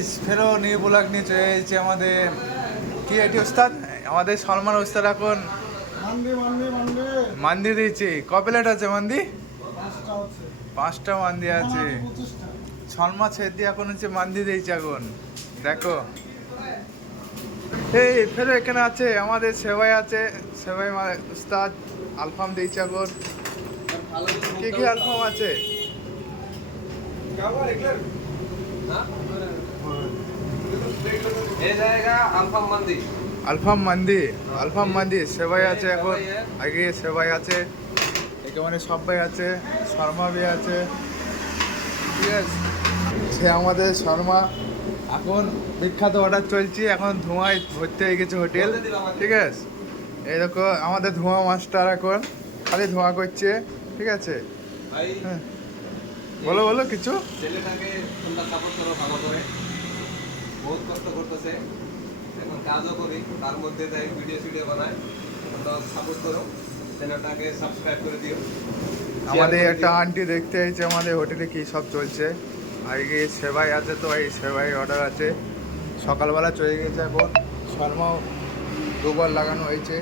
guys ফেরো new blog নিয়ে চলে এসেছে আমাদের কি এটি ওস্তাদ আমাদের সলমান ওস্তাদ এখন মান্দি মান্দি মান্দি মান্দি দিয়েছে ক প্লেট আছে মান্দি পাঁচটা হচ্ছে 5টা মান্দি আছে 25টা সলমা ছেদি এখন হচ্ছে মান্দি দিয়েছে এখন দেখো এই ফেরো এখানে আছে আমাদের সেবাই আছে সেবাই ওস্তাদ আলফাম দিয়েছে এখন কি কি আলফাম আছে আলফাম মান্দি সেবাই আছে এখন আগে সেবাই আছে একেবারে সবাই আছে শর্মা বি আছে ঠিক আছে সে আমাদের শর্মা এখন বিখ্যাত অর্ডার চলছে এখন ধোঁয়ায় ভর্তি হয়ে গেছে হোটেল ঠিক আছে এই দেখো আমাদের ধোঁয়া মাস্টার এখন খালি ধোঁয়া করছে ঠিক আছে হ্যাঁ বলো বলো কিছু ছেলেটাকে তোমরা সাপোর্ট করো ভালো করে বহুত কষ্ট করতেছে এখন কাজও করি তার মধ্যে তাই ভিডিও বানায় তোমরা সাপোর্ট করো চ্যানেলটাকে সাবস্ক্রাইব করে দিও আমাদের একটা আন্টি দেখতে এসেছে আমাদের হোটেলে কি সব চলছে আজকে সেবাই আছে তো এই সেবাই অর্ডার আছে সকালবেলা চলে গেছে এখন শর্মাও দুবার লাগানো হয়েছে